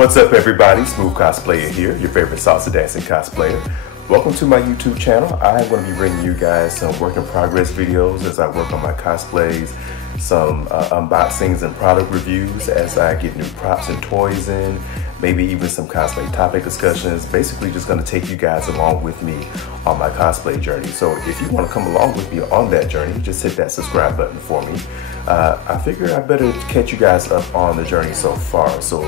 What's up everybody, Smooth Cosplayer here, your favorite salsa dancing cosplayer. Welcome to my YouTube channel. I'm going to be bringing you guys some work in progress videos as I work on my cosplays, some unboxings and product reviews as I get new props and toys in, maybe even some cosplay topic discussions. Basically just going to take you guys along with me on my cosplay journey. So if you want to come along with me on that journey, just hit that subscribe button for me. I figure I better catch you guys up on the journey so far. So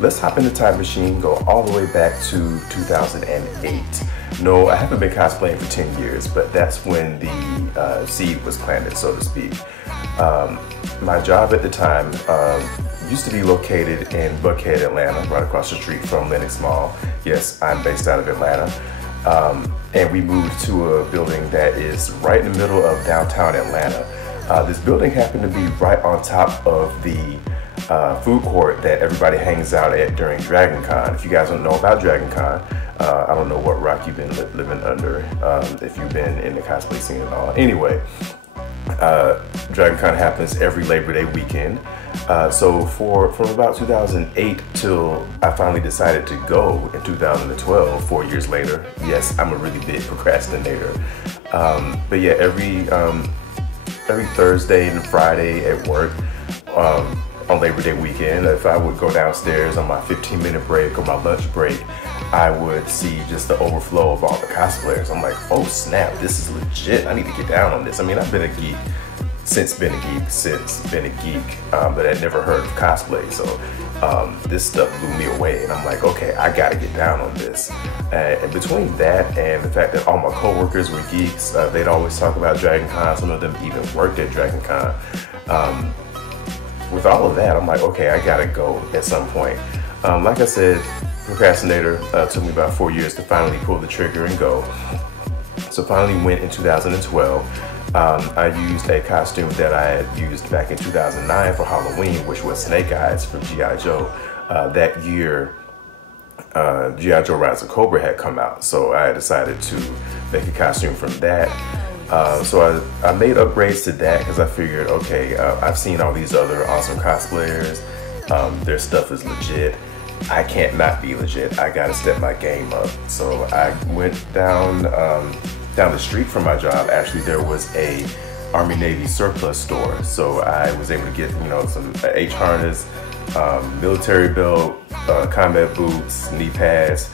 let's hop in the time machine, go all the way back to 2008. No, I haven't been cosplaying for 10 years, but that's when the seed was planted, so to speak. My job at the time used to be located in Buckhead, Atlanta, right across the street from Lenox Mall. Yes, I'm based out of Atlanta. And we moved to a building that is right in the middle of downtown Atlanta. This building happened to be right on top of the food court that everybody hangs out at during Dragon Con. If you guys don't know about Dragon Con, I don't know what rock you've been living under, if you've been in the cosplay scene at all. Anyway, Dragon Con happens every Labor Day weekend. So from about 2008 till I finally decided to go in 2012, 4 years later. Yes, I'm a really big procrastinator. But yeah, every Thursday and Friday at work, on Labor Day weekend, if I would go downstairs on my 15-minute break or my lunch break, I would see just the overflow of all the cosplayers. I'm like, oh snap, this is legit. I need to get down on this. I mean, I've been a geek since being a geek, but I'd never heard of cosplay. So this stuff blew me away, and I'm like, okay, I gotta get down on this. And between that and the fact that all my coworkers were geeks, they'd always talk about Dragon Con. Some of them even worked at Dragon Con. With all of that, I'm like, okay, I gotta go at some point. Like I said, procrastinator, took me about 4 years to finally pull the trigger and go. So finally went in 2012. I used a costume that I had used back in 2009 for Halloween, which was Snake Eyes from G.I. Joe. That year, G.I. Joe Rise of Cobra had come out, so I decided to make a costume from that. So I made upgrades to that because I figured, okay, I've seen all these other awesome cosplayers. Their stuff is legit. I can't not be legit. I gotta step my game up. So I went down the street from my job. Actually, there was a Army Navy surplus store. So I was able to get, some H harness, military belt, combat boots, knee pads.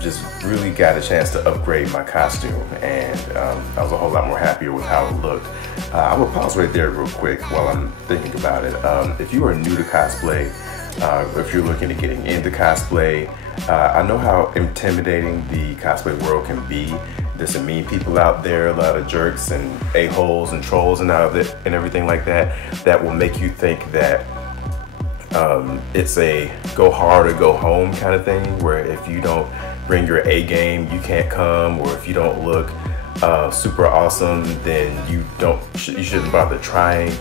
Just really got a chance to upgrade my costume, and I was a whole lot more happier with how it looked. I will pause right there real quick while I'm thinking about it. If you are new to cosplay, if you're looking at getting into cosplay, I know how intimidating the cosplay world can be. There's some mean people out there, a lot of jerks and a-holes and trolls and everything like that, that will make you think that it's a go hard or go home kind of thing, where if you don't bring your A game, you can't come, or if you don't look super awesome, then you shouldn't bother trying.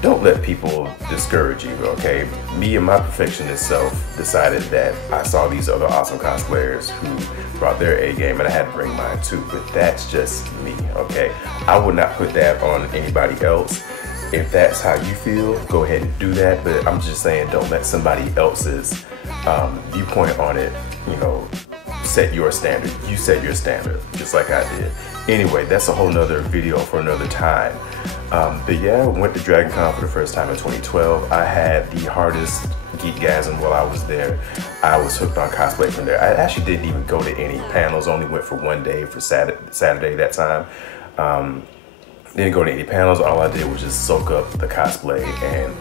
Don't let people discourage you, okay? Me and my perfectionist self decided that I saw these other awesome cosplayers who brought their A game, and I had to bring mine too, but that's just me, okay? I would not put that on anybody else. If that's how you feel, go ahead and do that, but I'm just saying, don't let somebody else's viewpoint on it, set your standard. You set your standard, just like I did. Anyway, that's a whole nother video for another time. But yeah, I went to Dragon Con for the first time in 2012. I had the hardest geekgasm while I was there. I was hooked on cosplay from there. I actually didn't even go to any panels, only went for one day for Saturday that time. Didn't go to any panels. All I did was just soak up the cosplay and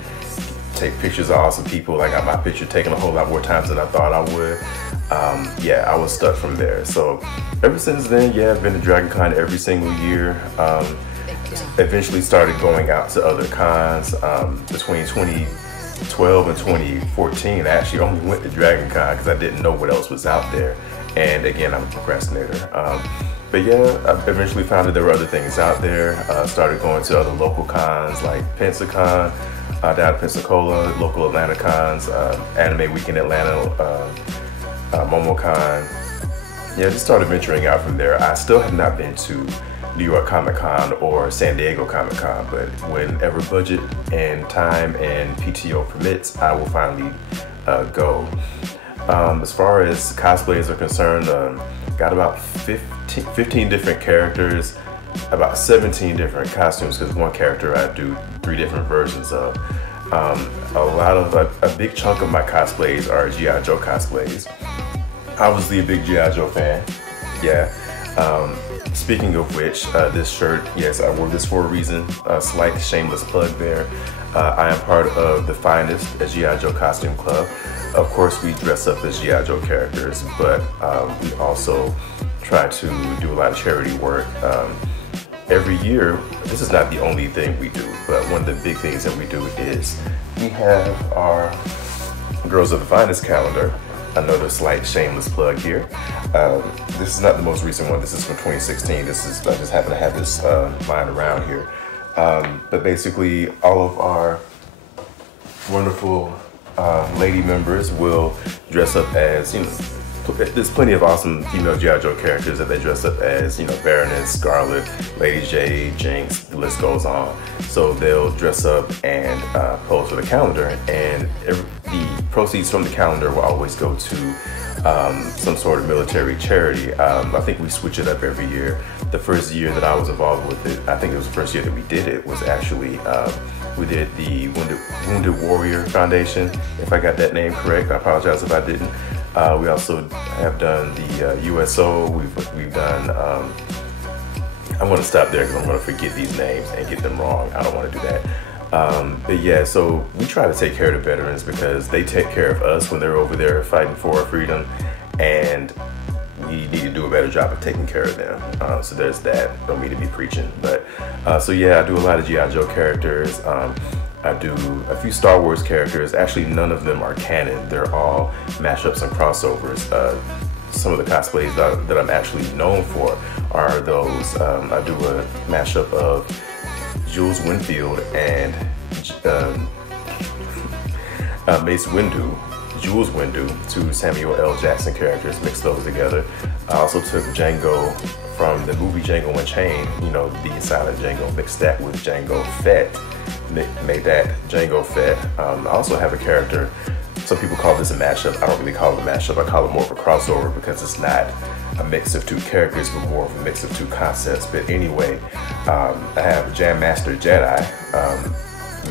take pictures of awesome people. I got my picture taken a whole lot more times than I thought I would. Yeah, I was stuck from there. So ever since then, yeah, I've been to Dragon Con every single year. Eventually started going out to other cons. Between 2012 and 2014, I actually only went to Dragon Con because I didn't know what else was out there. And again, I'm a procrastinator. But yeah, I eventually found that there were other things out there. Started going to other local cons like Pensacon, down in Pensacola, local Atlanta cons, Anime Week in Atlanta, MomoCon. Yeah, just started venturing out from there. I still have not been to New York Comic Con or San Diego Comic Con, but whenever budget and time and PTO permits, I will finally go. As far as cosplays are concerned, got about 15 different characters, about 17 different costumes, because one character I do 3 different versions of. A big chunk of my cosplays are G.I. Joe cosplays. Obviously a big G.I. Joe fan, yeah. Speaking of which, this shirt, yes, I wore this for a reason. A slight shameless plug there. I am part of the Finest, a G.I. Joe costume club. Of course, we dress up as G.I. Joe characters, but we also try to do a lot of charity work. Every year, this is not the only thing we do, but one of the big things that we do is we have our Girls of the Finest calendar. Another slight shameless plug here. This is not the most recent one. This is from 2016. I just happen to have this lying around here. But basically, all of our wonderful lady members will dress up as, there's plenty of awesome female G.I. Joe characters that they dress up as, Baroness, Scarlet, Lady J, Jinx, the list goes on. So they'll dress up and pose for the calendar, and the proceeds from the calendar will always go to some sort of military charity. I think we switch it up every year. The first year that I was involved with it, I think it was the first year that we did it, was actually, we did the Wounded Warrior Foundation, if I got that name correct. I apologize if I didn't. We also have done the USO. We've done, I'm going to stop there because I'm going to forget these names and get them wrong. I don't want to do that. But yeah, so we try to take care of the veterans because they take care of us when they're over there fighting for our freedom, and we need to do a better job of taking care of them. So there's that. Don't mean to be preaching, but so yeah, I do a lot of G.I. Joe characters. I do a few Star Wars characters. Actually, none of them are canon. They're all mashups and crossovers. Some of the cosplays that I'm actually known for are those. I do a mashup of Jules Winfield and Mace Windu, Jules Windu, 2 Samuel L. Jackson characters, mixed those together. I also took Django from the movie Django Unchained, the silent Django, mixed that with Django Fett, made that Django Fett. I also have a character, some people call this a mashup. I don't really call it a mashup, I call it more of a crossover because it's not a mix of 2 characters, but more of a mix of 2 concepts. But anyway, I have Jam Master Jedi,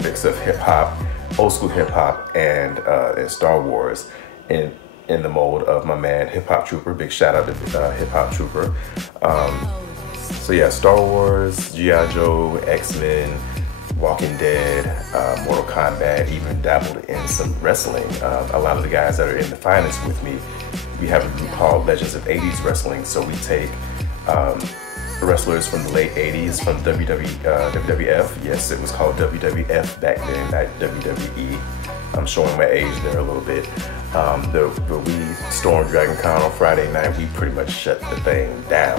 mix of hip hop, old school hip hop, and Star Wars, in the mold of my man Hip Hop Trooper. Big shout out to Hip Hop Trooper. So yeah, Star Wars, G.I. Joe, X-Men, Walking Dead, Mortal Kombat, even dabbled in some wrestling. A lot of the guys that are in the Finest with me, we have a group called Legends of 80s Wrestling. So we take wrestlers from the late 80s from WWF. Yes, it was called WWF back then, not WWE. I'm showing my age there a little bit. But we stormed Dragon Con on Friday night. We pretty much shut the thing down.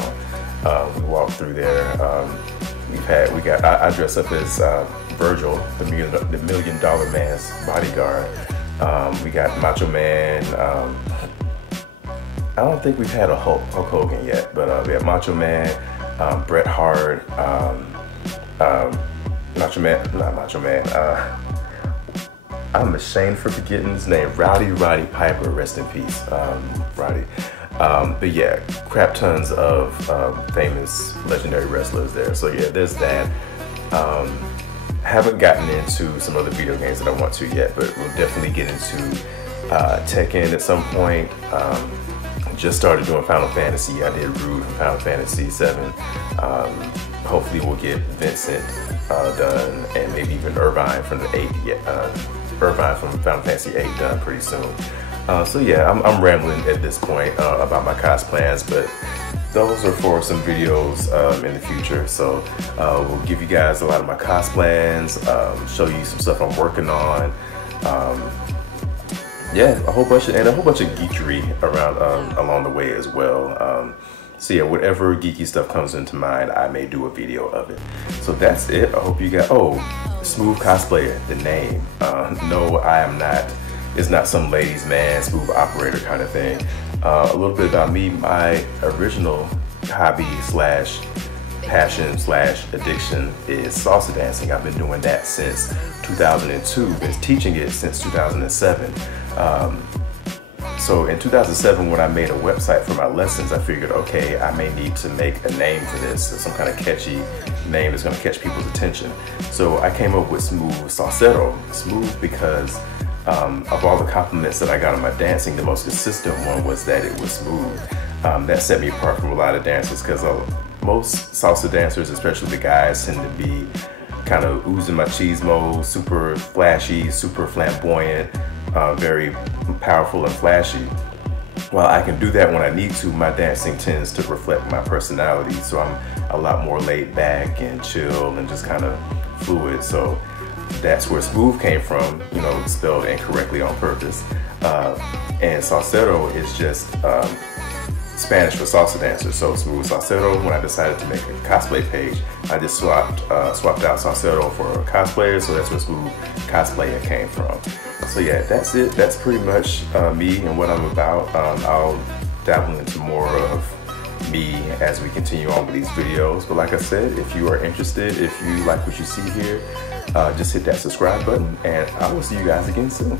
We walked through there. I dress up as Virgil, the $1 Million Man's bodyguard. We got Macho Man. I don't think we've had a Hulk Hogan yet, but we have Macho Man, Bret Hart, I'm ashamed for forgetting his name, Roddy Piper, rest in peace, Roddy. But yeah, crap tons of famous legendary wrestlers there. So yeah, there's that. Haven't gotten into some other video games that I want to yet, but we'll definitely get into Tekken at some point. Just started doing Final Fantasy. I did Rude from Final Fantasy VII. Hopefully we'll get Vincent done, and maybe even Irvine from the Irvine from Final Fantasy VIII done pretty soon. So yeah, I'm rambling at this point about my cos plans, but those are for some videos in the future. So we'll give you guys a lot of my cos plans, show you some stuff I'm working on. Yeah, a whole bunch of geekery around along the way as well. So yeah, whatever geeky stuff comes into mind, I may do a video of it. So that's it. I hope you got, Smooth Cosplayer, the name. No, I am not, it's not some ladies man, smooth operator kind of thing. A little bit about me, my original hobby slash passion slash addiction is salsa dancing. I've been doing that since 2002, been teaching it since 2007. So in 2007, when I made a website for my lessons, I figured, okay, I may need to make a name for this, some kind of catchy name that's gonna catch people's attention. So I came up with Smooth Salsero. Smooth because of all the compliments that I got on my dancing, the most consistent one was that it was smooth. That set me apart from a lot of dancers, because most salsa dancers, especially the guys, tend to be kind of oozing machismo, super flashy, super flamboyant, very powerful and flashy. While I can do that when I need to, my dancing tends to reflect my personality. So I'm a lot more laid back and chill and just kind of fluid. So that's where smooth came from, you know, spelled incorrectly on purpose. And salsero is just Spanish for salsa dancers. So Smooth Salsero, when I decided to make a cosplay page, I just swapped out salsero for cosplayers, so that's where Smooth Cosplayer came from. So yeah, that's it. That's pretty much me and what I'm about. I'll dabble into more of me as we continue on with these videos. But like I said, if you are interested, if you like what you see here, just hit that subscribe button, and I will see you guys again soon.